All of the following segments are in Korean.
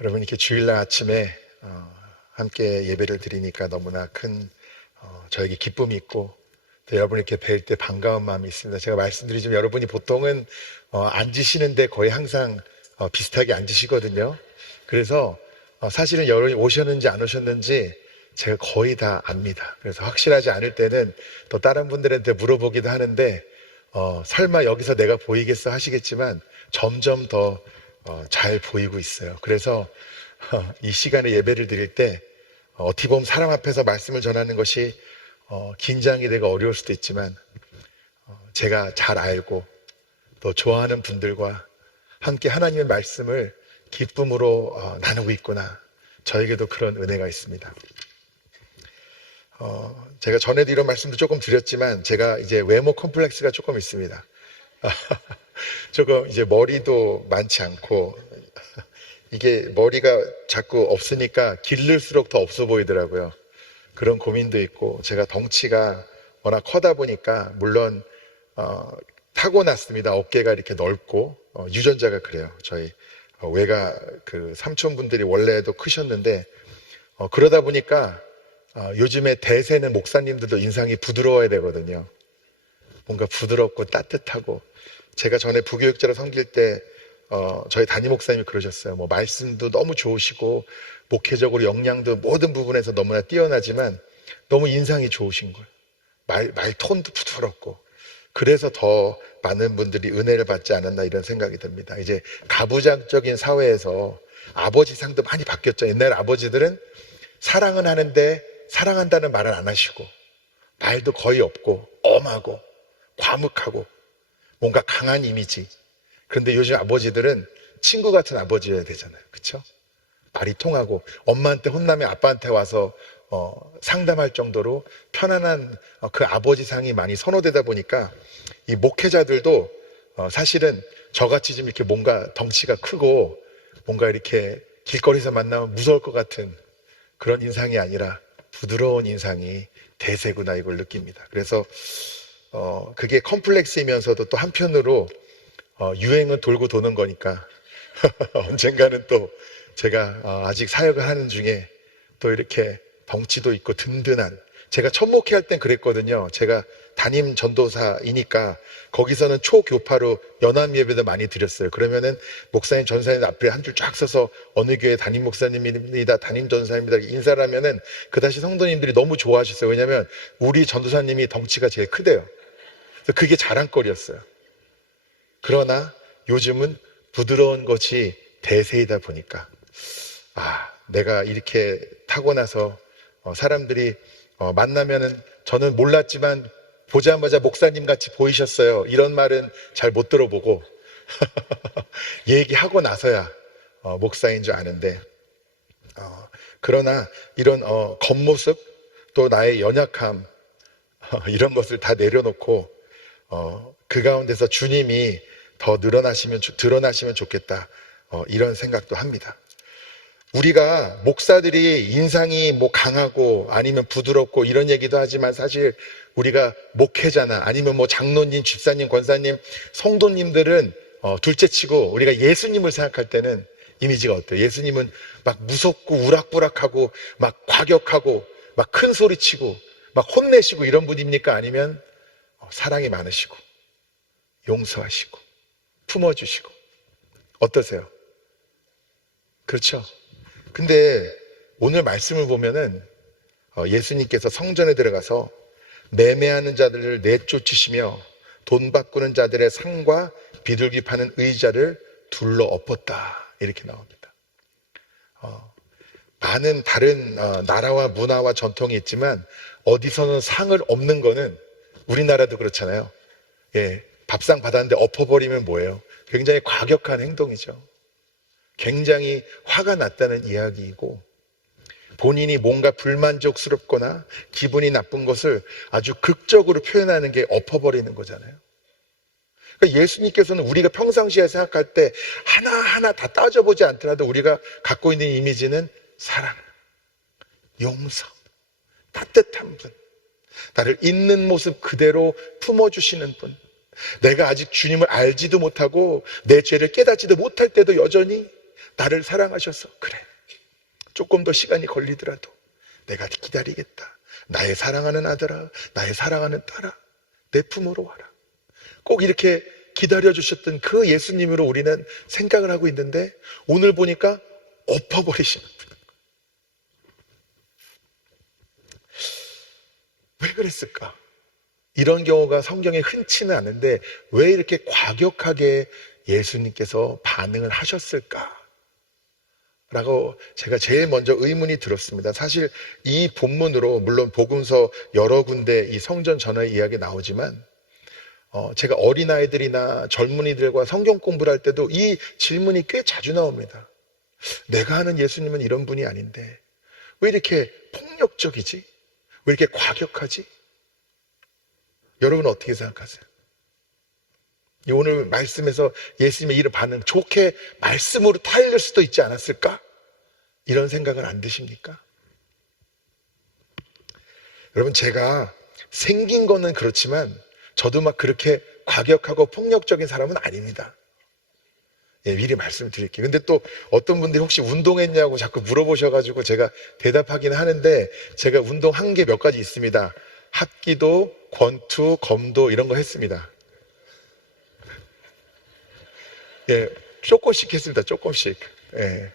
여러분 이렇게 주일날 아침에 함께 예배를 드리니까 너무나 큰 저에게 기쁨이 있고 또 여러분 이렇게 뵐 때 반가운 마음이 있습니다. 제가 말씀드리지만 여러분이 보통은 앉으시는데 거의 항상 비슷하게 앉으시거든요. 그래서 사실은 여러분이 오셨는지 안 오셨는지 제가 거의 다 압니다. 그래서 확실하지 않을 때는 또 다른 분들한테 물어보기도 하는데 설마 여기서 내가 보이겠어 하시겠지만 점점 더 잘 보이고 있어요. 그래서 이 시간에 예배를 드릴 때 어떻게 보면 사람 앞에서 말씀을 전하는 것이 긴장이 되고 어려울 수도 있지만 제가 잘 알고 또 좋아하는 분들과 함께 하나님의 말씀을 기쁨으로 나누고 있구나. 저에게도 그런 은혜가 있습니다. 제가 전에도 이런 말씀도 조금 드렸지만 제가 이제 외모 컴플렉스가 조금 있습니다. 조금 이제 머리도 많지 않고 이게 머리가 자꾸 없으니까 기를수록 더 없어 보이더라고요. 그런 고민도 있고 제가 덩치가 워낙 커다 보니까 물론 타고났습니다. 어깨가 이렇게 넓고 유전자가 그래요. 저희 외가 그 삼촌분들이 원래도 크셨는데 그러다 보니까 요즘에 대세는 목사님들도 인상이 부드러워야 되거든요. 뭔가 부드럽고 따뜻하고 제가 전에 부교육자로 섬길 때 저희 담임 목사님이 그러셨어요. 뭐 말씀도 너무 좋으시고 목회적으로 역량도 모든 부분에서 너무나 뛰어나지만 너무 인상이 좋으신 거예요. 말 톤도 부드럽고 그래서 더 많은 분들이 은혜를 받지 않았나 이런 생각이 듭니다. 이제 가부장적인 사회에서 아버지 상도 많이 바뀌었죠. 옛날 아버지들은 사랑은 하는데 사랑한다는 말을 안 하시고 말도 거의 없고 엄하고 과묵하고 뭔가 강한 이미지. 그런데 요즘 아버지들은 친구 같은 아버지여야 되잖아요. 그렇죠? 말이 통하고 엄마한테 혼나면 아빠한테 와서 상담할 정도로 편안한 그 아버지상이 많이 선호되다 보니까 이 목회자들도 사실은 저같이 좀 이렇게 뭔가 덩치가 크고 뭔가 이렇게 길거리에서 만나면 무서울 것 같은 그런 인상이 아니라 부드러운 인상이 대세구나 이걸 느낍니다. 그래서 그게 컴플렉스이면서도 또 한편으로 유행은 돌고 도는 거니까 언젠가는 또 제가 아직 사역을 하는 중에 또 이렇게 덩치도 있고 든든한 제가 첫 목회할 땐 그랬거든요. 제가 담임 전도사이니까 거기서는 초교파로 연합 예배도 많이 드렸어요. 그러면은 목사님 전사님 앞에 한 줄 쫙 서서 어느 교회 담임 목사님입니다, 담임 전사입니다 인사를 하면은 그다시 성도님들이 너무 좋아하셨어요. 왜냐하면 우리 전도사님이 덩치가 제일 크대요. 그래서 그게 자랑거리였어요. 그러나 요즘은 부드러운 것이 대세이다 보니까 내가 이렇게 타고나서 사람들이 만나면은 저는 몰랐지만 보자마자 목사님 같이 보이셨어요. 이런 말은 잘 못 들어보고 얘기하고 나서야 목사인 줄 아는데 그러나 이런 겉모습 또 나의 연약함 이런 것을 다 내려놓고 그 가운데서 주님이 더 드러나시면 좋겠다 이런 생각도 합니다. 우리가 목사들이 인상이 뭐 강하고 아니면 부드럽고 이런 얘기도 하지만 사실 우리가 목회자나 아니면 뭐 장로님, 집사님, 권사님, 성도님들은 둘째치고 우리가 예수님을 생각할 때는 이미지가 어때요? 예수님은 막 무섭고 우락부락하고 막 과격하고 막 큰 소리치고 막 혼내시고 이런 분입니까? 아니면 사랑이 많으시고 용서하시고 품어주시고 어떠세요? 그렇죠? 근데 오늘 말씀을 보면은 예수님께서 성전에 들어가서 매매하는 자들을 내쫓으시며 돈 바꾸는 자들의 상과 비둘기 파는 의자를 둘러 엎었다 이렇게 나옵니다. 많은 다른 나라와 문화와 전통이 있지만 어디서는 상을 엎는 거는 우리나라도 그렇잖아요. 예, 밥상 받았는데 엎어버리면 뭐예요? 굉장히 과격한 행동이죠. 굉장히 화가 났다는 이야기이고 본인이 뭔가 불만족스럽거나 기분이 나쁜 것을 아주 극적으로 표현하는 게 엎어버리는 거잖아요. 그러니까 예수님께서는 우리가 평상시에 생각할 때 하나하나 다 따져보지 않더라도 우리가 갖고 있는 이미지는 사랑, 용서, 따뜻한 분, 나를 있는 모습 그대로 품어주시는 분, 내가 아직 주님을 알지도 못하고 내 죄를 깨닫지도 못할 때도 여전히 나를 사랑하셔서 그래, 조금 더 시간이 걸리더라도 내가 기다리겠다. 나의 사랑하는 아들아, 나의 사랑하는 딸아, 내 품으로 와라. 꼭 이렇게 기다려주셨던 그 예수님으로 우리는 생각을 하고 있는데 오늘 보니까 엎어버리시는 분. 왜 그랬을까? 이런 경우가 성경에 흔치는 않은데 왜 이렇게 과격하게 예수님께서 반응을 하셨을까? 라고 제가 제일 먼저 의문이 들었습니다. 사실 이 본문으로 물론 복음서 여러 군데 이 성전 전의 이야기 나오지만 제가 어린아이들이나 젊은이들과 성경 공부를 할 때도 이 질문이 꽤 자주 나옵니다. 내가 아는 예수님은 이런 분이 아닌데 왜 이렇게 폭력적이지? 왜 이렇게 과격하지? 여러분 어떻게 생각하세요? 오늘 말씀에서 예수님의 이런 반응, 좋게 말씀으로 타일릴 수도 있지 않았을까? 이런 생각은 안 드십니까? 여러분, 제가 생긴 거는 그렇지만 저도 막 그렇게 과격하고 폭력적인 사람은 아닙니다. 예, 미리 말씀을 드릴게요. 근데 또 어떤 분들이 혹시 운동했냐고 자꾸 물어보셔가지고 제가 대답하긴 하는데 제가 운동한 게 몇 가지 있습니다. 합기도, 권투, 검도 이런 거 했습니다. 예, 조금씩 했습니다. 조금씩. 예,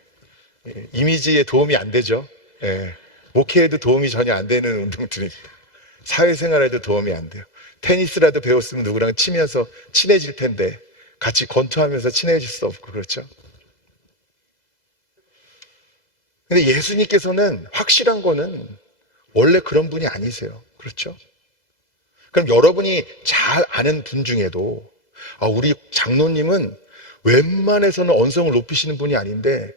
이미지에 도움이 안 되죠. 예, 목회에도 도움이 전혀 안 되는 운동들입니다. 사회생활에도 도움이 안 돼요. 테니스라도 배웠으면 누구랑 치면서 친해질 텐데 같이 권투하면서 친해질 수 없고 그렇죠. 근데 예수님께서는 확실한 거는 원래 그런 분이 아니세요. 그렇죠? 그럼 여러분이 잘 아는 분 중에도 우리 장로님은 웬만해서는 언성을 높이시는 분이 아닌데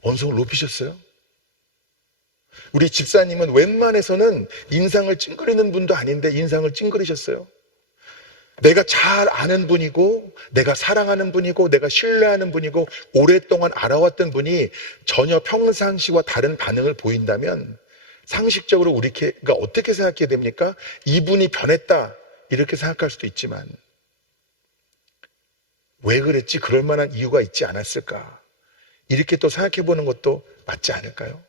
언성을 높이셨어요? 우리 집사님은 웬만해서는 인상을 찡그리는 분도 아닌데 인상을 찡그리셨어요. 내가 잘 아는 분이고 내가 사랑하는 분이고 내가 신뢰하는 분이고 오랫동안 알아왔던 분이 전혀 평상시와 다른 반응을 보인다면 상식적으로 우리가 어떻게 생각해야 됩니까? 이분이 변했다 이렇게 생각할 수도 있지만 왜 그랬지? 그럴 만한 이유가 있지 않았을까? 이렇게 또 생각해 보는 것도 맞지 않을까요?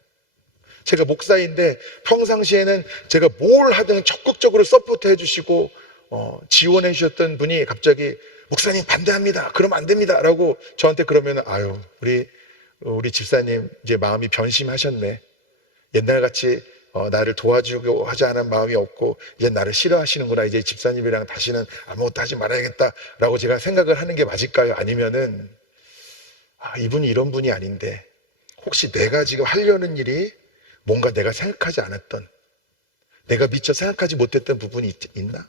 제가 목사인데 평상시에는 제가 뭘 하든 적극적으로 서포트 해주시고 지원해 주셨던 분이 갑자기 목사님 반대합니다. 그러면 안 됩니다. 라고 저한테 그러면 우리 집사님 이제 마음이 변심하셨네. 옛날같이 나를 도와주고 하지 않은 마음이 없고 이제 나를 싫어하시는구나. 이제 집사님이랑 다시는 아무것도 하지 말아야겠다 라고 제가 생각을 하는 게 맞을까요? 아니면은 이분이 이런 분이 아닌데 혹시 내가 지금 하려는 일이 뭔가 내가 생각하지 않았던 내가 미처 생각하지 못했던 부분이 있나?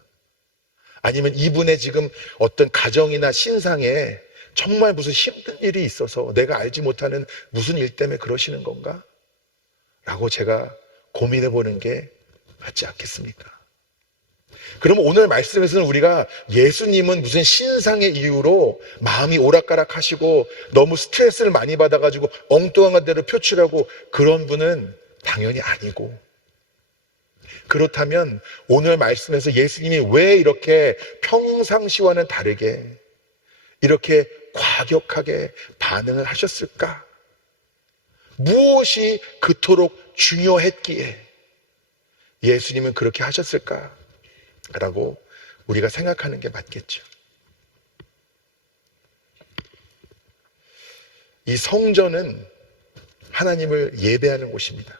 아니면 이분의 지금 어떤 가정이나 신상에 정말 무슨 힘든 일이 있어서 내가 알지 못하는 무슨 일 때문에 그러시는 건가? 라고 제가 고민해 보는 게 맞지 않겠습니까? 그러면 오늘 말씀에서는 우리가 예수님은 무슨 신상의 이유로 마음이 오락가락 하시고 너무 스트레스를 많이 받아가지고 엉뚱한 대로 표출하고 그런 분은 당연히 아니고, 그렇다면 오늘 말씀에서 예수님이 왜 이렇게 평상시와는 다르게 이렇게 과격하게 반응을 하셨을까? 무엇이 그토록 중요했기에 예수님은 그렇게 하셨을까? 라고 우리가 생각하는 게 맞겠죠. 이 성전은 하나님을 예배하는 곳입니다.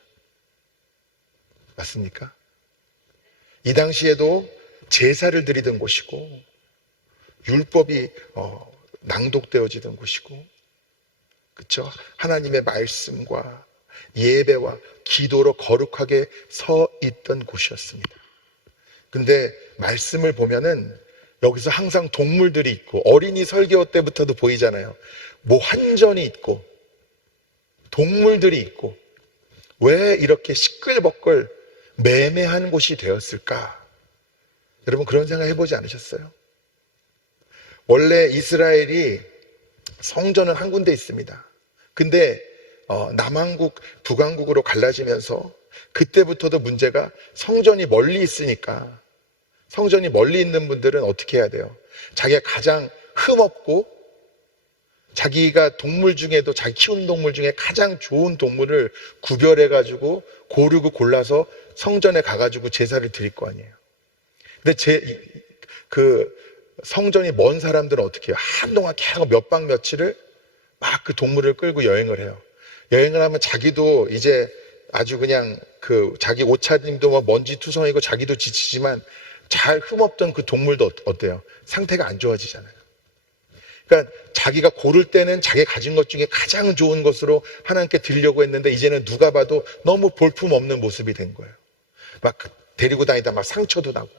맞습니까? 이 당시에도 제사를 드리던 곳이고 율법이 낭독되어지던 곳이고, 그렇죠? 하나님의 말씀과 예배와 기도로 거룩하게 서 있던 곳이었습니다. 근데 말씀을 보면은 여기서 항상 동물들이 있고 어린이 설교 때부터도 보이잖아요. 뭐 환전이 있고 동물들이 있고 왜 이렇게 시끌벅글 매매한 곳이 되었을까? 여러분 그런 생각 해보지 않으셨어요? 원래 이스라엘이 성전은 한 군데 있습니다. 근데 남왕국, 북왕국으로 갈라지면서 그때부터도 문제가 성전이 멀리 있으니까 성전이 멀리 있는 분들은 어떻게 해야 돼요? 자기가 가장 흠없고 자기가 동물 중에도 자기 키우는 동물 중에 가장 좋은 동물을 구별해가지고 고르고 골라서 성전에 가가지고 제사를 드릴 거 아니에요. 근데 그 성전이 먼 사람들은 어떻게 해요? 한동안 계속 몇 박 며칠을 막 그 동물을 끌고 여행을 해요. 여행을 하면 자기도 이제 아주 그냥 그 자기 옷차림도 뭐 먼지투성이고 자기도 지치지만 잘 흠없던 그 동물도 어때요? 상태가 안 좋아지잖아요. 그러니까 자기가 고를 때는 자기 가진 것 중에 가장 좋은 것으로 하나님께 드리려고 했는데 이제는 누가 봐도 너무 볼품없는 모습이 된 거예요. 막 데리고 다니다 막 상처도 나고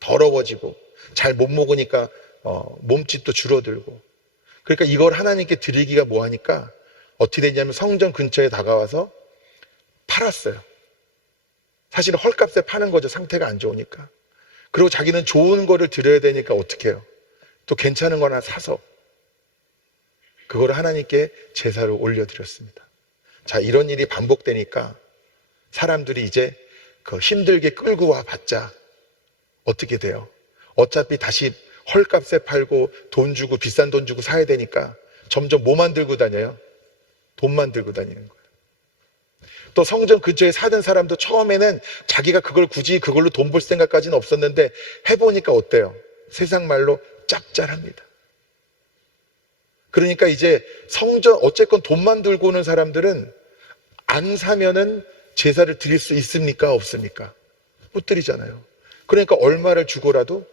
더러워지고 잘 못 먹으니까 몸집도 줄어들고. 그러니까 이걸 하나님께 드리기가 뭐하니까 어떻게 되냐면 성전 근처에 다가와서 팔았어요. 사실은 헐값에 파는 거죠. 상태가 안 좋으니까. 그리고 자기는 좋은 거를 드려야 되니까 어떻게 해요? 또 괜찮은 거나 사서 그거를 하나님께 제사를 올려드렸습니다. 자, 이런 일이 반복되니까 사람들이 이제 그 힘들게 끌고 와 봤자 어떻게 돼요? 어차피 다시 헐값에 팔고 돈 주고 비싼 돈 주고 사야 되니까 점점 뭐만 들고 다녀요? 돈만 들고 다니는 거예요. 또 성전 근처에 사는 사람도 처음에는 자기가 그걸 굳이 그걸로 돈 벌 생각까지는 없었는데 해보니까 어때요? 세상 말로 짭짤합니다. 그러니까 이제 성전 어쨌건 돈만 들고 오는 사람들은 안 사면은 제사를 드릴 수 있습니까? 없습니까? 못 드리잖아요. 그러니까 얼마를 주고라도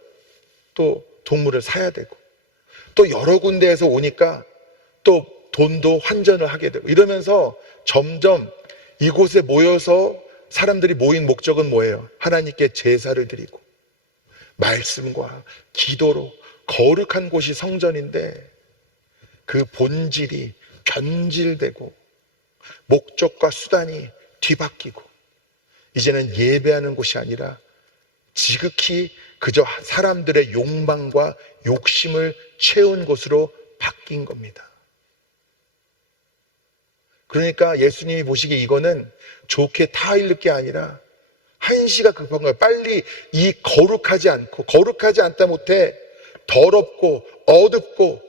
또 동물을 사야 되고 또 여러 군데에서 오니까 또 돈도 환전을 하게 되고 이러면서 점점 이곳에 모여서 사람들이 모인 목적은 뭐예요? 하나님께 제사를 드리고 말씀과 기도로 거룩한 곳이 성전인데 그 본질이 변질되고 목적과 수단이 뒤바뀌고 이제는 예배하는 곳이 아니라 지극히 그저 사람들의 욕망과 욕심을 채운 곳으로 바뀐 겁니다. 그러니까 예수님이 보시기에 이거는 좋게 타일릴 게 아니라 한시가 급한 거예요. 빨리 이 거룩하지 않다 못해 더럽고 어둡고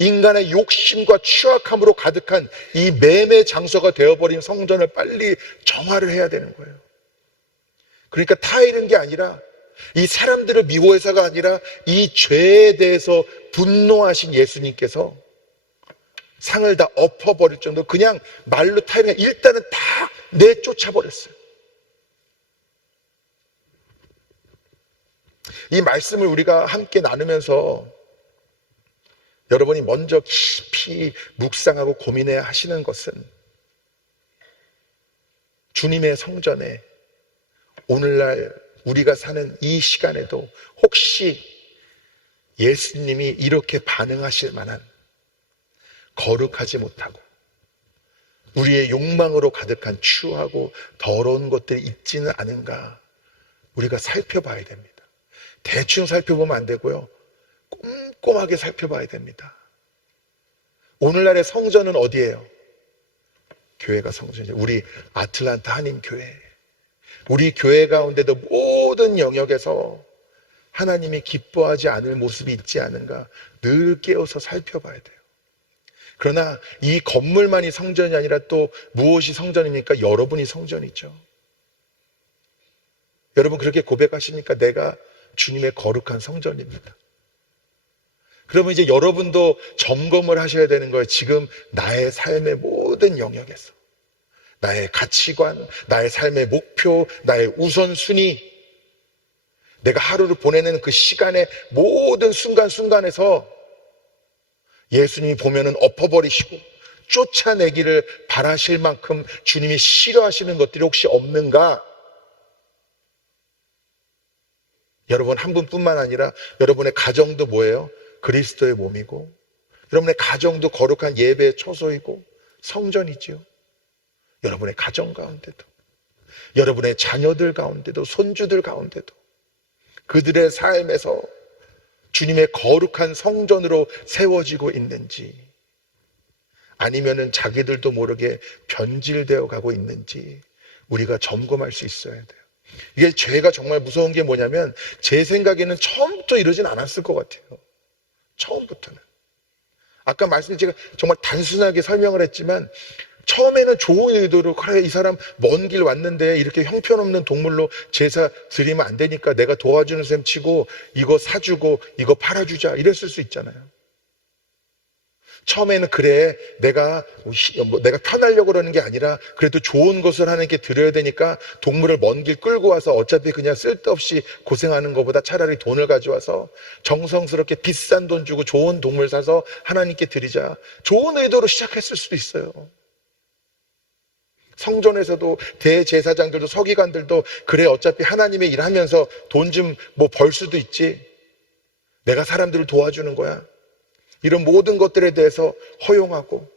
인간의 욕심과 추악함으로 가득한 이 매매 장소가 되어버린 성전을 빨리 정화를 해야 되는 거예요. 그러니까 타이른 게 아니라 이 사람들을 미워해서가 아니라 이 죄에 대해서 분노하신 예수님께서 상을 다 엎어버릴 정도로 그냥 말로 타이른 일단은 다 내쫓아버렸어요. 이 말씀을 우리가 함께 나누면서 여러분이 먼저 깊이 묵상하고 고민해야 하시는 것은 주님의 성전에 오늘날 우리가 사는 이 시간에도 혹시 예수님이 이렇게 반응하실 만한 거룩하지 못하고 우리의 욕망으로 가득한 추하고 더러운 것들이 있지는 않은가 우리가 살펴봐야 됩니다. 대충 살펴보면 안 되고요. 꼼꼼하게 살펴봐야 됩니다. 오늘날의 성전은 어디예요? 교회가 성전이죠. 우리 아틀란타 한인교회. 우리 교회 가운데도 모든 영역에서 하나님이 기뻐하지 않을 모습이 있지 않은가 늘 깨어서 살펴봐야 돼요. 그러나 이 건물만이 성전이 아니라 또 무엇이 성전입니까? 여러분이 성전이죠. 여러분 그렇게 고백하십니까? 내가 주님의 거룩한 성전입니다. 그러면 이제 여러분도 점검을 하셔야 되는 거예요. 지금 나의 삶의 모든 영역에서 나의 가치관, 나의 삶의 목표, 나의 우선순위, 내가 하루를 보내는 그 시간의 모든 순간순간에서 예수님이 보면은 엎어버리시고 쫓아내기를 바라실 만큼 주님이 싫어하시는 것들이 혹시 없는가? 여러분 한 분뿐만 아니라 여러분의 가정도 뭐예요? 그리스도의 몸이고 여러분의 가정도 거룩한 예배의 초소이고 성전이지요. 여러분의 가정 가운데도 여러분의 자녀들 가운데도 손주들 가운데도 그들의 삶에서 주님의 거룩한 성전으로 세워지고 있는지 아니면은 자기들도 모르게 변질되어 가고 있는지 우리가 점검할 수 있어야 돼요. 이게 죄가 정말 무서운 게 뭐냐면 제 생각에는 처음부터 이러진 않았을 것 같아요. 처음부터는 아까 제가 정말 단순하게 설명을 했지만 처음에는 좋은 의도로 그래 이 사람 먼 길 왔는데 이렇게 형편없는 동물로 제사 드리면 안 되니까 내가 도와주는 셈 치고 이거 사주고 이거 팔아주자 이랬을 수 있잖아요. 처음에는 그래 내가 편하려고 그러는 게 아니라 그래도 좋은 것을 하나님께 드려야 되니까 동물을 먼 길 끌고 와서 어차피 그냥 쓸데없이 고생하는 것보다 차라리 돈을 가져와서 정성스럽게 비싼 돈 주고 좋은 동물 사서 하나님께 드리자. 좋은 의도로 시작했을 수도 있어요. 성전에서도 대제사장들도 서기관들도 그래 어차피 하나님의 일 하면서 돈 좀 뭐 벌 수도 있지. 내가 사람들을 도와주는 거야. 이런 모든 것들에 대해서 허용하고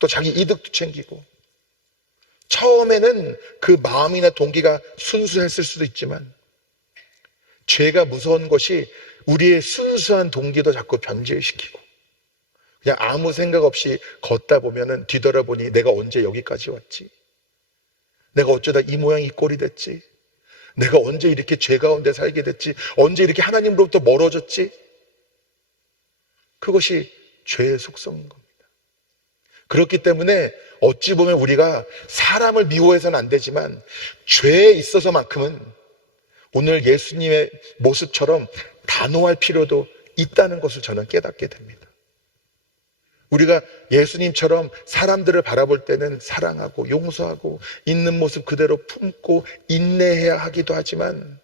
또 자기 이득도 챙기고 처음에는 그 마음이나 동기가 순수했을 수도 있지만 죄가 무서운 것이 우리의 순수한 동기도 자꾸 변질시키고 그냥 아무 생각 없이 걷다 보면은 뒤돌아보니 내가 언제 여기까지 왔지? 내가 어쩌다 이 모양 이 꼴이 됐지? 내가 언제 이렇게 죄 가운데 살게 됐지? 언제 이렇게 하나님으로부터 멀어졌지? 그것이 죄의 속성인 겁니다. 그렇기 때문에 어찌 보면 우리가 사람을 미워해서는 안 되지만 죄에 있어서만큼은 오늘 예수님의 모습처럼 단호할 필요도 있다는 것을 저는 깨닫게 됩니다. 우리가 예수님처럼 사람들을 바라볼 때는 사랑하고 용서하고 있는 모습 그대로 품고 인내해야 하기도 하지만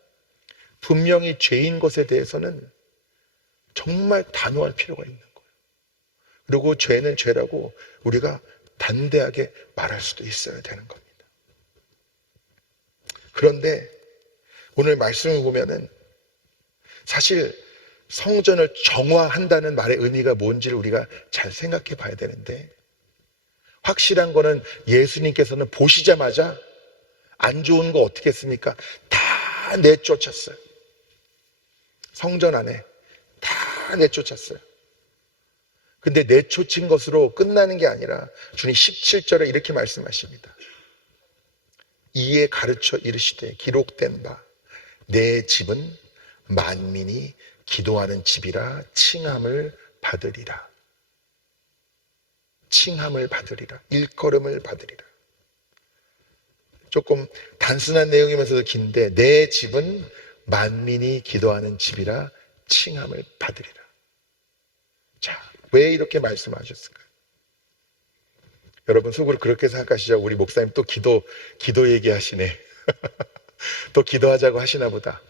분명히 죄인 것에 대해서는 정말 단호할 필요가 있는 거예요. 그리고 죄는 죄라고 우리가 단대하게 말할 수도 있어야 되는 겁니다. 그런데 오늘 말씀을 보면은 사실 성전을 정화한다는 말의 의미가 뭔지를 우리가 잘 생각해 봐야 되는데 확실한 거는 예수님께서는 보시자마자 안 좋은 거 어떻게 했습니까? 다 내쫓았어요. 성전 안에 다 내쫓았어요. 근데 내쫓은 것으로 끝나는 게 아니라 주님 17절에 이렇게 말씀하십니다. 이에 가르쳐 이르시되 기록된 바 내 집은 만민이 기도하는 집이라 칭함을 받으리라. 칭함을 받으리라. 일컬음을 받으리라. 조금 단순한 내용이면서도 긴데 내 집은 만민이 기도하는 집이라 칭함을 받으리라. 자, 왜 이렇게 말씀하셨을까요? 여러분 속으로 그렇게 생각하시죠? 우리 목사님 또 기도 얘기하시네. 또 기도하자고 하시나 보다.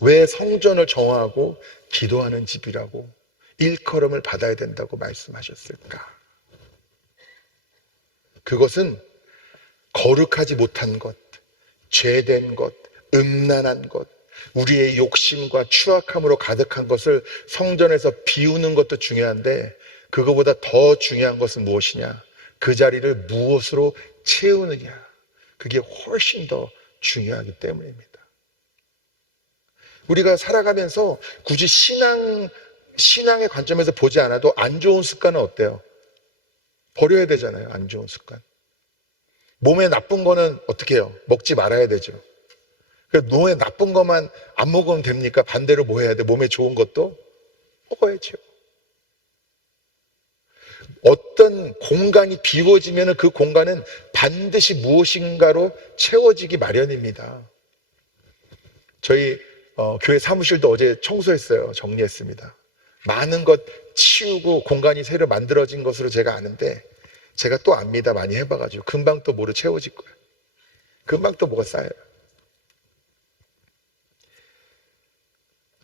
왜 성전을 정화하고 기도하는 집이라고 일컬음을 받아야 된다고 말씀하셨을까? 그것은 거룩하지 못한 것, 죄된 것, 음란한 것, 우리의 욕심과 추악함으로 가득한 것을 성전에서 비우는 것도 중요한데 그거보다 더 중요한 것은 무엇이냐? 그 자리를 무엇으로 채우느냐? 그게 훨씬 더 중요하기 때문입니다. 우리가 살아가면서 굳이 신앙의 관점에서 보지 않아도 안 좋은 습관은 어때요? 버려야 되잖아요. 안 좋은 습관. 몸에 나쁜 거는 어떻게 해요? 먹지 말아야 되죠. 몸에 나쁜 것만 안 먹으면 됩니까? 반대로 뭐 해야 돼? 몸에 좋은 것도 먹어야죠. 어떤 공간이 비워지면 그 공간은 반드시 무엇인가로 채워지기 마련입니다. 저희 교회 사무실도 어제 청소했어요. 정리했습니다. 많은 것 치우고 공간이 새로 만들어진 것으로 제가 아는데 제가 또 압니다. 많이 해봐가지고 금방 또 뭐로 채워질 거예요. 금방 또 뭐가 쌓여요.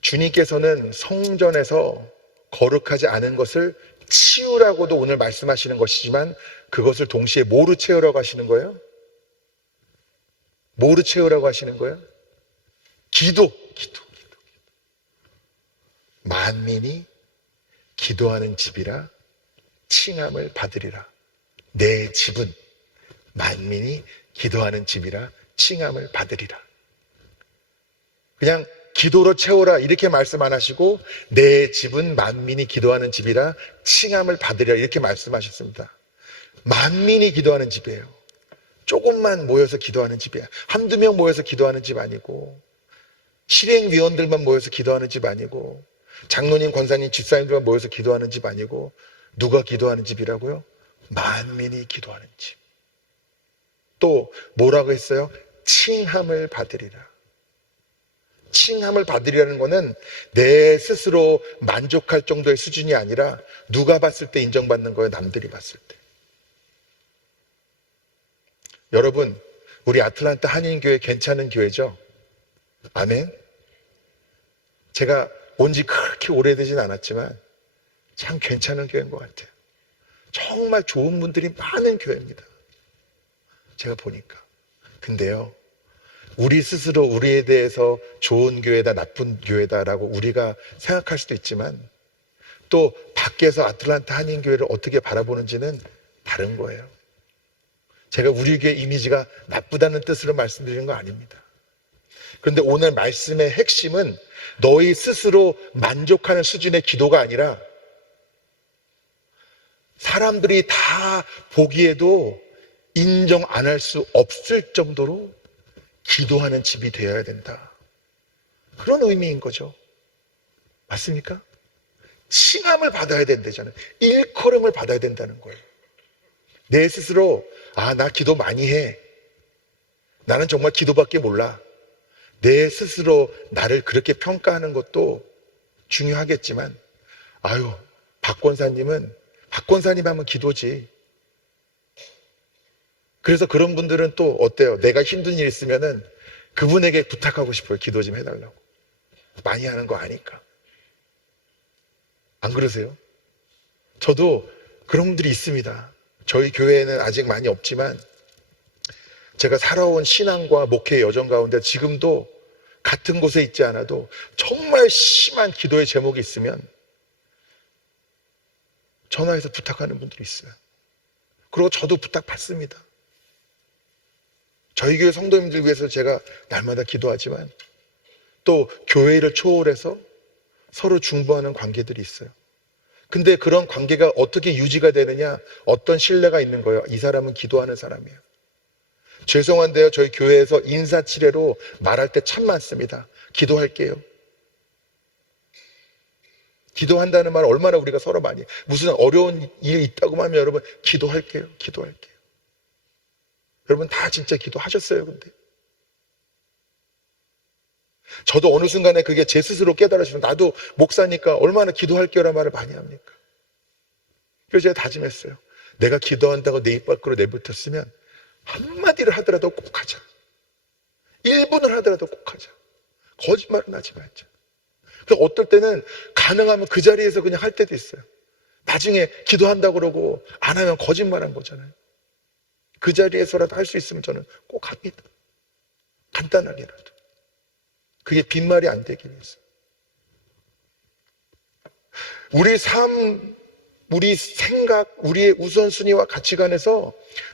주님께서는 성전에서 거룩하지 않은 것을 치우라고도 오늘 말씀하시는 것이지만 그것을 동시에 뭐로 채우라고 하시는 거예요? 뭐로 채우라고 하시는 거예요? 기도. 만민이 기도하는 집이라 칭함을 받으리라. 내 집은 만민이 기도하는 집이라 칭함을 받으리라. 그냥 기도로 채우라 이렇게 말씀 안 하시고 내 집은 만민이 기도하는 집이라 칭함을 받으리라 이렇게 말씀하셨습니다. 만민이 기도하는 집이에요. 조금만 모여서 기도하는 집이야. 한두 명 모여서 기도하는 집 아니고 실행위원들만 모여서 기도하는 집 아니고 장로님, 권사님, 집사님들만 모여서 기도하는 집 아니고 누가 기도하는 집이라고요? 만민이 기도하는 집. 또 뭐라고 했어요? 칭함을 받으리라. 칭함을 받으리라는 거는 내 스스로 만족할 정도의 수준이 아니라 누가 봤을 때 인정받는 거예요? 남들이 봤을 때. 여러분, 우리 아틀란타 한인교회 괜찮은 교회죠? 아멘? 제가 온 지 그렇게 오래되진 않았지만 참 괜찮은 교회인 것 같아요. 정말 좋은 분들이 많은 교회입니다. 제가 보니까. 근데요, 우리 스스로 우리에 대해서 좋은 교회다, 나쁜 교회다라고 우리가 생각할 수도 있지만 또 밖에서 아틀란타 한인교회를 어떻게 바라보는지는 다른 거예요. 제가 우리 교회 이미지가 나쁘다는 뜻으로 말씀드리는 거 아닙니다. 그런데 오늘 말씀의 핵심은 너희 스스로 만족하는 수준의 기도가 아니라 사람들이 다 보기에도 인정 안 할 수 없을 정도로 기도하는 집이 되어야 된다. 그런 의미인 거죠. 맞습니까? 칭함을 받아야 된다잖아요. 일컬음을 받아야 된다는 거예요. 내 스스로 나 기도 많이 해. 나는 정말 기도밖에 몰라. 내 스스로 나를 그렇게 평가하는 것도 중요하겠지만 박 권사님 하면 기도지. 그래서 그런 분들은 또 어때요? 내가 힘든 일 있으면은 그분에게 부탁하고 싶어요. 기도 좀 해달라고. 많이 하는 거 아니까. 안 그러세요? 저도 그런 분들이 있습니다. 저희 교회에는 아직 많이 없지만 제가 살아온 신앙과 목회의 여정 가운데 지금도 같은 곳에 있지 않아도 정말 심한 기도의 제목이 있으면 전화해서 부탁하는 분들이 있어요. 그리고 저도 부탁받습니다. 저희 교회 성도님들 위해서 제가 날마다 기도하지만 또 교회를 초월해서 서로 중보하는 관계들이 있어요. 근데 그런 관계가 어떻게 유지가 되느냐? 어떤 신뢰가 있는 거예요? 이 사람은 기도하는 사람이에요. 죄송한데요, 저희 교회에서 인사치레로 말할 때 참 많습니다. 기도할게요. 기도한다는 말 얼마나 우리가 서로 많이, 무슨 어려운 일이 있다고 하면 여러분 기도할게요. 여러분 다 진짜 기도하셨어요? 근데 저도 어느 순간에 그게 제 스스로 깨달아지면 나도 목사니까 얼마나 기도할게요라는 말을 많이 합니까? 그래서 제가 다짐했어요. 내가 기도한다고 내 입 밖으로 내뱉었으면 한마디를 하더라도 꼭 하자. 1분을 하더라도 꼭 하자. 거짓말은 하지 말자. 그래서 어떨 때는 가능하면 그 자리에서 그냥 할 때도 있어요. 나중에 기도한다고 그러고 안 하면 거짓말한 거잖아요. 그 자리에서라도 할 수 있으면 저는 꼭 합니다. 간단하게라도. 그게 빈말이 안 되기 위해서. 우리 삶, 우리 생각, 우리의 우선순위와 가치관에서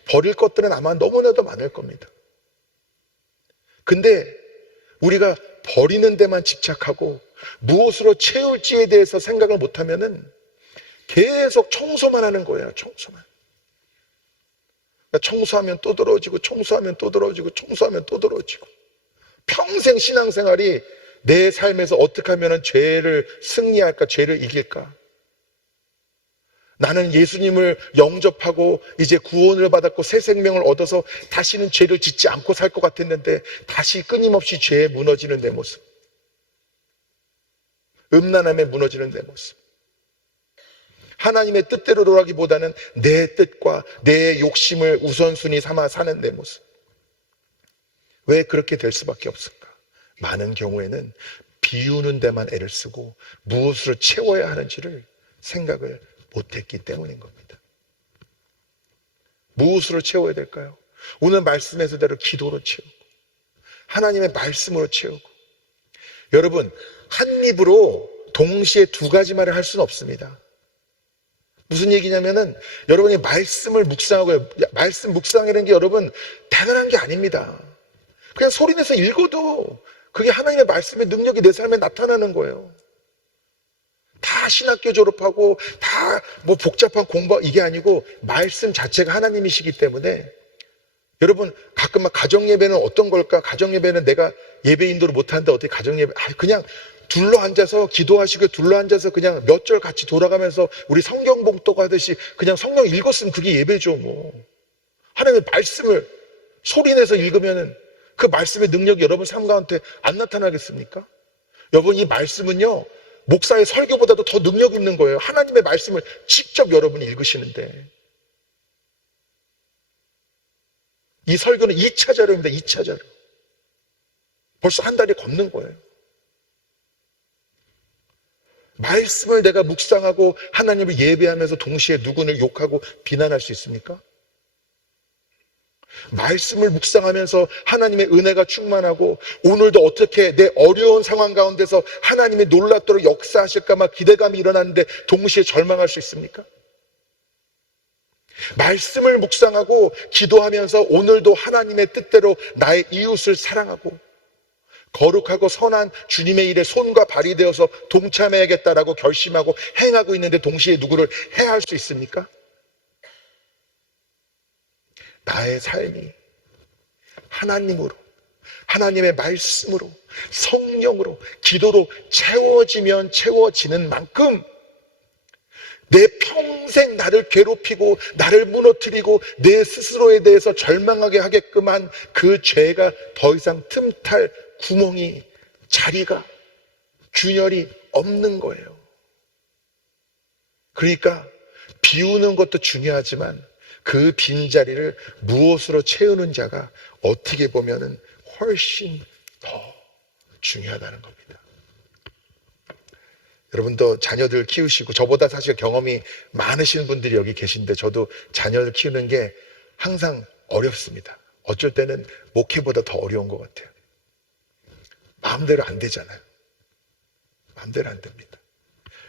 버릴 것들은 아마 너무나도 많을 겁니다. 근데 우리가 버리는 데만 집착하고 무엇으로 채울지에 대해서 생각을 못하면은 계속 청소만 하는 거예요. 청소만. 청소하면 또 더러워지고 청소하면 또 더러워지고 청소하면 또 더러워지고 평생 신앙생활이 내 삶에서 어떻게 하면 죄를 승리할까, 죄를 이길까? 나는 예수님을 영접하고 이제 구원을 받았고 새 생명을 얻어서 다시는 죄를 짓지 않고 살 것 같았는데 다시 끊임없이 죄에 무너지는 내 모습, 음란함에 무너지는 내 모습, 하나님의 뜻대로 돌아가기보다는 내 뜻과 내 욕심을 우선순위 삼아 사는 내 모습. 왜 그렇게 될 수밖에 없을까? 많은 경우에는 비우는 데만 애를 쓰고 무엇으로 채워야 하는지를 생각을 못했기 때문인 겁니다. 무엇으로 채워야 될까요? 오늘 말씀에서대로 기도로 채우고 하나님의 말씀으로 채우고. 여러분, 한 입으로 동시에 두 가지 말을 할 수는 없습니다. 무슨 얘기냐면은 여러분이 말씀을 묵상하고, 말씀 묵상이라는 게 여러분 당연한 게 아닙니다. 그냥 소리내서 읽어도 그게 하나님의 말씀의 능력이 내 삶에 나타나는 거예요. 다 신학교 졸업하고 다 뭐 복잡한 공부 이게 아니고 말씀 자체가 하나님이시기 때문에 여러분 가끔 막 가정예배는 어떤 걸까? 가정예배는 내가 예배 인도를 못하는데 어떻게 가정예배, 그냥 둘러앉아서 기도하시고 둘러앉아서 그냥 몇 절 같이 돌아가면서 우리 성경 봉독하듯이 그냥 성경 읽었으면 그게 예배죠 뭐. 하나님의 말씀을 소리내서 읽으면은 그 말씀의 능력이 여러분 삶 가운데 안 나타나겠습니까? 여러분, 이 말씀은요 목사의 설교보다도 더 능력 있는 거예요. 하나님의 말씀을 직접 여러분이 읽으시는데, 이 설교는 2차 자료입니다. 2차 자료. 벌써 한 달이 걷는 거예요. 말씀을 내가 묵상하고 하나님을 예배하면서 동시에 누구를 욕하고 비난할 수 있습니까? 말씀을 묵상하면서 하나님의 은혜가 충만하고 오늘도 어떻게 내 어려운 상황 가운데서 하나님의 놀랍도록 역사하실까 막 기대감이 일어나는데 동시에 절망할 수 있습니까? 말씀을 묵상하고 기도하면서 오늘도 하나님의 뜻대로 나의 이웃을 사랑하고 거룩하고 선한 주님의 일에 손과 발이 되어서 동참해야겠다라고 결심하고 행하고 있는데 동시에 누구를 해할 수 있습니까? 나의 삶이 하나님으로, 하나님의 말씀으로, 성령으로, 기도로 채워지면 채워지는 만큼 내 평생 나를 괴롭히고 나를 무너뜨리고 내 스스로에 대해서 절망하게 하게끔 한 그 죄가 더 이상 틈탈 구멍이, 자리가, 균열이 없는 거예요. 그러니까 비우는 것도 중요하지만 그 빈자리를 무엇으로 채우는 자가 어떻게 보면은 훨씬 더 중요하다는 겁니다. 여러분도 자녀들 키우시고, 저보다 사실 경험이 많으신 분들이 여기 계신데 저도 자녀를 키우는 게 항상 어렵습니다. 어쩔 때는 목회보다 더 어려운 것 같아요. 마음대로 안 되잖아요. 마음대로 안 됩니다.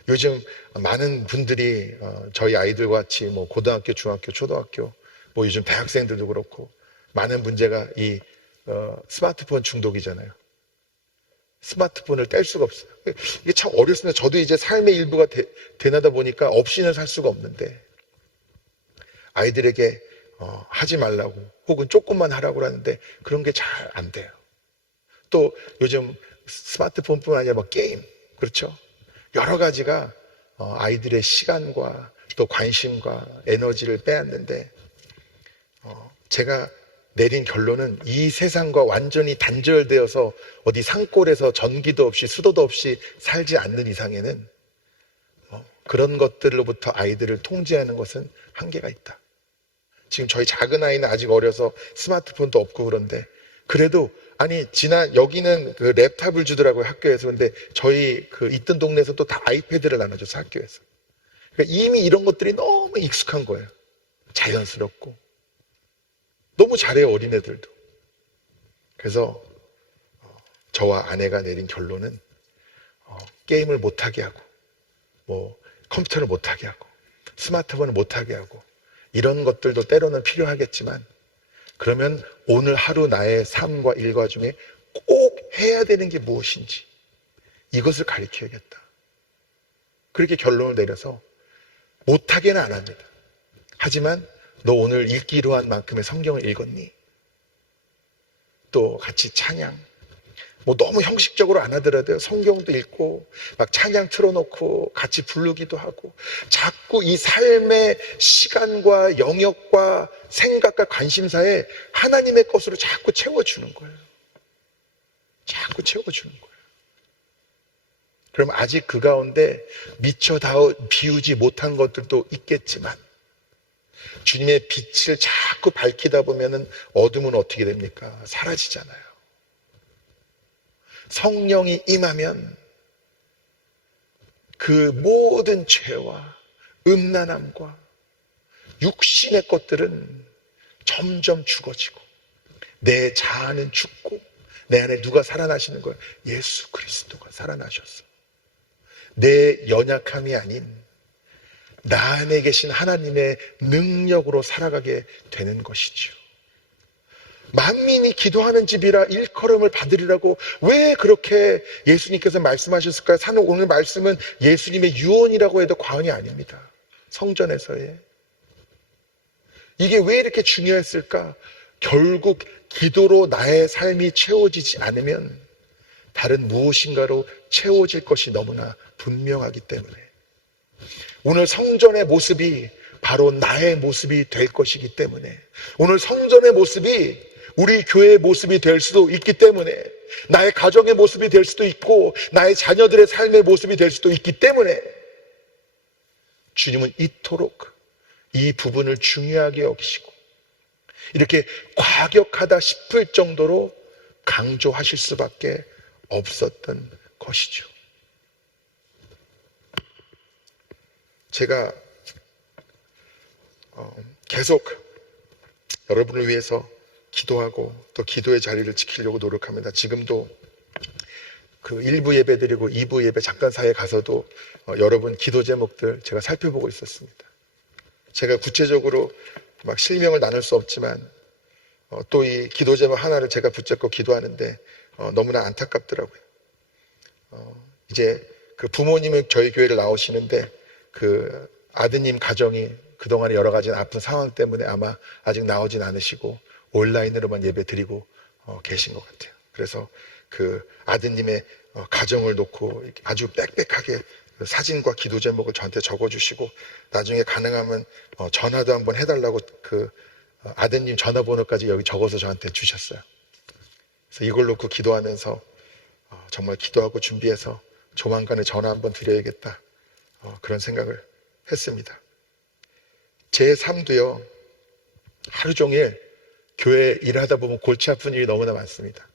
요즘 많은 분들이 저희 아이들과 같이 뭐 고등학교, 중학교, 초등학교, 뭐 요즘 대학생들도 그렇고 많은 문제가 이 스마트폰 중독이잖아요. 스마트폰을 뗄 수가 없어요. 이게 참 어렵습니다. 저도 이제 삶의 일부가 되나다 보니까 없이는 살 수가 없는데, 아이들에게 하지 말라고 혹은 조금만 하라고 하는데 그런 게 잘 안 돼요. 또 요즘 스마트폰뿐만 아니라 뭐 게임, 그렇죠? 여러 가지가 아이들의 시간과 또 관심과 에너지를 빼앗는데, 제가 내린 결론은 이 세상과 완전히 단절되어서 어디 산골에서 전기도 없이 수도도 없이 살지 않는 이상에는 그런 것들로부터 아이들을 통제하는 것은 한계가 있다. 지금 저희 작은 아이는 아직 어려서 스마트폰도 없고 그런데, 그래도 아니 여기는 그 랩탑을 주더라고요, 학교에서. 근데 저희 그 있던 동네에서 또 다 아이패드를 나눠줘서, 학교에서. 그러니까 이미 이런 것들이 너무 익숙한 거예요. 자연스럽고 너무 잘해요, 어린애들도. 그래서 저와 아내가 내린 결론은 게임을 못하게 하고, 뭐 컴퓨터를 못하게 하고, 스마트폰을 못하게 하고, 이런 것들도 때로는 필요하겠지만, 그러면 오늘 하루 나의 삶과 일과 중에 꼭 해야 되는 게 무엇인지 이것을 가르쳐야겠다. 그렇게 결론을 내려서 못하게는 안 합니다. 하지만 너 오늘 읽기로 한 만큼의 성경을 읽었니? 또 같이 찬양, 뭐 너무 형식적으로 안 하더라도요, 성경도 읽고 막 찬양 틀어놓고 같이 부르기도 하고, 자꾸 이 삶의 시간과 영역과 생각과 관심사에 하나님의 것으로 자꾸 채워주는 거예요. 자꾸 채워주는 거예요. 그럼 아직 그 가운데 미처 다 비우지 못한 것들도 있겠지만, 주님의 빛을 자꾸 밝히다 보면은 어둠은 어떻게 됩니까? 사라지잖아요. 성령이 임하면 그 모든 죄와 음란함과 육신의 것들은 점점 죽어지고, 내 자아는 죽고, 내 안에 누가 살아나시는 거예요? 예수 그리스도가 살아나셨어. 내 연약함이 아닌 나 안에 계신 하나님의 능력으로 살아가게 되는 것이죠. 만민이 기도하는 집이라 일컬음을 받으리라고 왜 그렇게 예수님께서 말씀하셨을까요? 오늘 말씀은 예수님의 유언이라고 해도 과언이 아닙니다. 성전에서의. 이게 왜 이렇게 중요했을까? 결국 기도로 나의 삶이 채워지지 않으면 다른 무엇인가로 채워질 것이 너무나 분명하기 때문에 오늘 성전의 모습이 바로 나의 모습이 될 것이기 때문에 오늘 성전의 모습이 우리 교회의 모습이 될 수도 있기 때문에 나의 가정의 모습이 될 수도 있고 나의 자녀들의 삶의 모습이 될 수도 있기 때문에 주님은 이토록 이 부분을 중요하게 여기시고 이렇게 과격하다 싶을 정도로 강조하실 수밖에 없었던 것이죠. 제가 계속 여러분을 위해서 기도하고 또 기도의 자리를 지키려고 노력합니다. 지금도 그 1부 예배 드리고 2부 예배 잠깐 사이에 가서도 여러분 기도 제목들 제가 살펴보고 있었습니다. 제가 구체적으로 막 실명을 나눌 수 없지만 또 이 기도 제목 하나를 제가 붙잡고 기도하는데 너무나 안타깝더라고요. 이제 그 부모님은 저희 교회를 나오시는데 그 아드님 가정이 그동안에 여러 가지 아픈 상황 때문에 아마 아직 나오진 않으시고 온라인으로만 예배 드리고 계신 것 같아요. 그래서 그 아드님의 가정을 놓고 아주 빽빽하게 사진과 기도 제목을 저한테 적어주시고 나중에 가능하면 전화도 한번 해달라고 그 아드님 전화번호까지 여기 적어서 저한테 주셨어요. 그래서 이걸 놓고 기도하면서 정말 기도하고 준비해서 조만간에 전화 한번 드려야겠다 그런 생각을 했습니다. 제 삶도요 하루 종일 교회 일하다 보면 골치 아픈 일이 너무나 많습니다.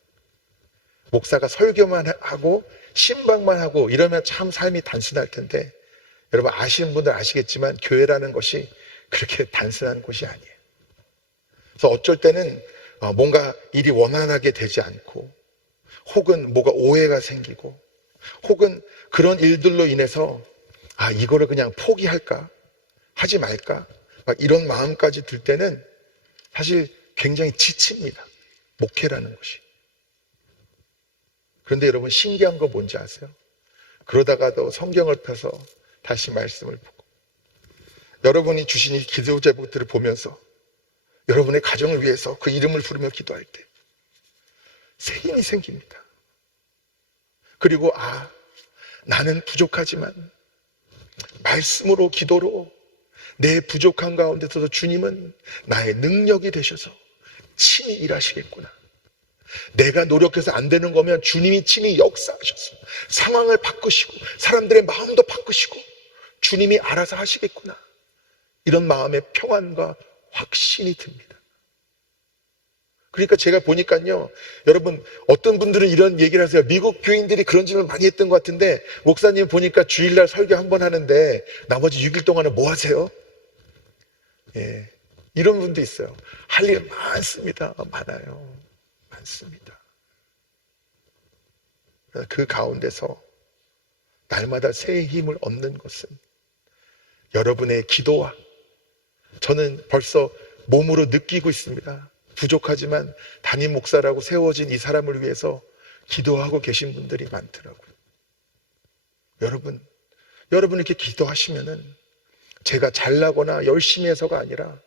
목사가 설교만 하고 신방만 하고 이러면 참 삶이 단순할 텐데 여러분 아시는 분들 아시겠지만 교회라는 것이 그렇게 단순한 곳이 아니에요. 그래서 어쩔 때는 뭔가 일이 원활하게 되지 않고 혹은 뭐가 오해가 생기고 혹은 그런 일들로 인해서 이거를 그냥 포기할까? 하지 말까? 막 이런 마음까지 들 때는 사실 굉장히 지칩니다. 목회라는 것이. 그런데 여러분 신기한 거 뭔지 아세요? 그러다가도 성경을 펴서 다시 말씀을 보고 여러분이 주신 이 기도 제목들을 보면서 여러분의 가정을 위해서 그 이름을 부르며 기도할 때 새 힘이 생깁니다. 그리고 나는 부족하지만 말씀으로 기도로 내 부족한 가운데서도 주님은 나의 능력이 되셔서 친히 일하시겠구나. 내가 노력해서 안 되는 거면 주님이 친히 역사하셔서 상황을 바꾸시고 사람들의 마음도 바꾸시고 주님이 알아서 하시겠구나. 이런 마음의 평안과 확신이 듭니다. 그러니까 제가 보니까요, 여러분 어떤 분들은 이런 얘기를 하세요. 미국 교인들이 그런 질문을 많이 했던 것 같은데 목사님 보니까 주일날 설교 한 번 하는데 나머지 6일 동안은 뭐 하세요? 예, 이런 분도 있어요. 할 일 많습니다. 많아요. 많습니다. 그 가운데서 날마다 새 힘을 얻는 것은 여러분의 기도와 저는 벌써 몸으로 느끼고 있습니다. 부족하지만 담임 목사라고 세워진 이 사람을 위해서 기도하고 계신 분들이 많더라고요. 여러분 이렇게 기도하시면은 제가 잘나거나 열심히 해서가 아니라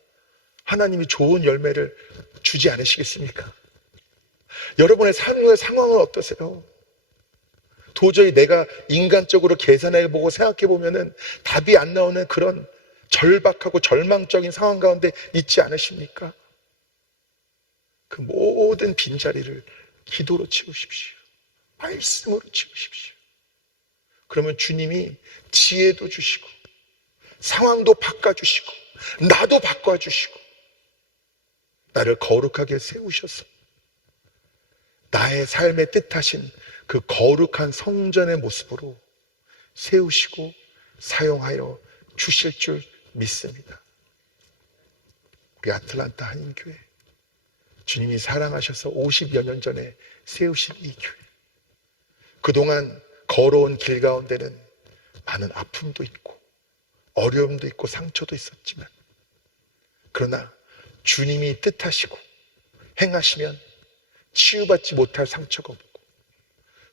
하나님이 좋은 열매를 주지 않으시겠습니까? 여러분의 삶의 상황은 어떠세요? 도저히 내가 인간적으로 계산해보고 생각해보면은 답이 안 나오는 그런 절박하고 절망적인 상황 가운데 있지 않으십니까? 그 모든 빈자리를 기도로 채우십시오. 말씀으로 채우십시오. 그러면 주님이 지혜도 주시고 상황도 바꿔주시고 나도 바꿔주시고 나를 거룩하게 세우셔서 나의 삶에 뜻하신 그 거룩한 성전의 모습으로 세우시고 사용하여 주실 줄 믿습니다. 우리 아틀란타 한인교회 주님이 사랑하셔서 50여 년 전에 세우신 이 교회, 그동안 걸어온 길 가운데는 많은 아픔도 있고 어려움도 있고 상처도 있었지만 그러나 주님이 뜻하시고 행하시면 치유받지 못할 상처가 없고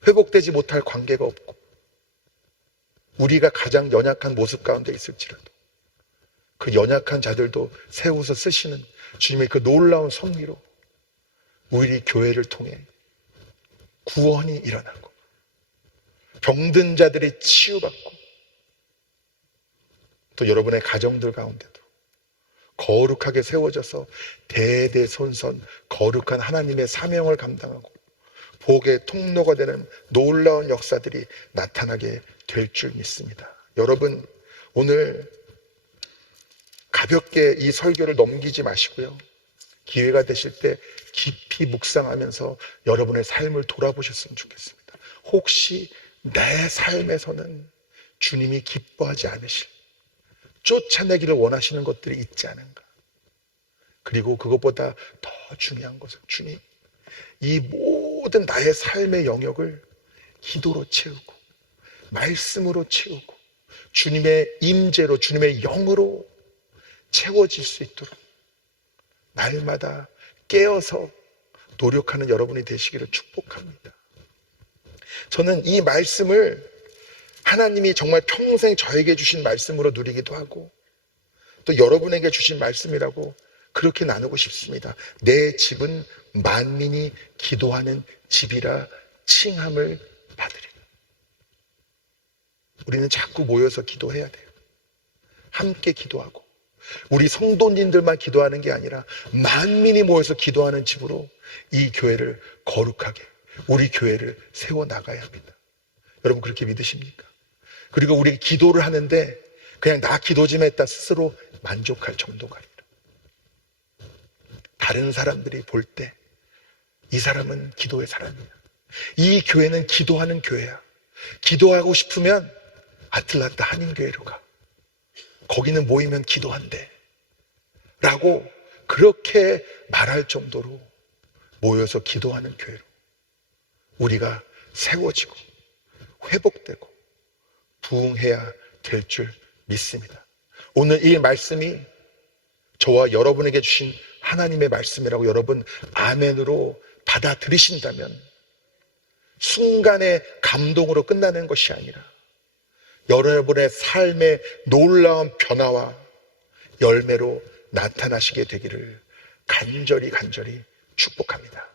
회복되지 못할 관계가 없고 우리가 가장 연약한 모습 가운데 있을지라도 그 연약한 자들도 세워서 쓰시는 주님의 그 놀라운 섭리로 우리 교회를 통해 구원이 일어나고 병든 자들이 치유받고, 또 여러분의 가정들 가운데도 거룩하게 세워져서 대대손손 거룩한 하나님의 사명을 감당하고 복의 통로가 되는 놀라운 역사들이 나타나게 될 줄 믿습니다. 여러분, 오늘 가볍게 이 설교를 넘기지 마시고요, 기회가 되실 때 깊이 묵상하면서 여러분의 삶을 돌아보셨으면 좋겠습니다. 혹시 내 삶에서는 주님이 기뻐하지 않으실, 쫓아내기를 원하시는 것들이 있지 않은가? 그리고 그것보다 더 중요한 것은, 주님, 이 모든 나의 삶의 영역을 기도로 채우고 말씀으로 채우고 주님의 임재로, 주님의 영으로 채워질 수 있도록 날마다 깨어서 노력하는 여러분이 되시기를 축복합니다. 저는 이 말씀을 하나님이 정말 평생 저에게 주신 말씀으로 누리기도 하고, 또 여러분에게 주신 말씀이라고 그렇게 나누고 싶습니다. 내 집은 만민이 기도하는 집이라 칭함을 받으리라. 우리는 자꾸 모여서 기도해야 돼요. 함께 기도하고, 우리 성도님들만 기도하는 게 아니라 만민이 모여서 기도하는 집으로 이 교회를 거룩하게, 우리 교회를 세워나가야 합니다. 여러분, 그렇게 믿으십니까? 그리고 우리 기도를 하는데 그냥 나 기도 좀 했다 스스로 만족할 정도가 아니라, 다른 사람들이 볼 때 이 사람은 기도의 사람이야, 이 교회는 기도하는 교회야, 기도하고 싶으면 아틀란타 한인교회로 가, 거기는 모이면 기도한대 라고 그렇게 말할 정도로 모여서 기도하는 교회로 우리가 세워지고 회복되고 부흥해야 될 줄 믿습니다. 오늘 이 말씀이 저와 여러분에게 주신 하나님의 말씀이라고 여러분 아멘으로 받아들이신다면 순간의 감동으로 끝나는 것이 아니라 여러분의 삶의 놀라운 변화와 열매로 나타나시게 되기를 간절히 축복합니다.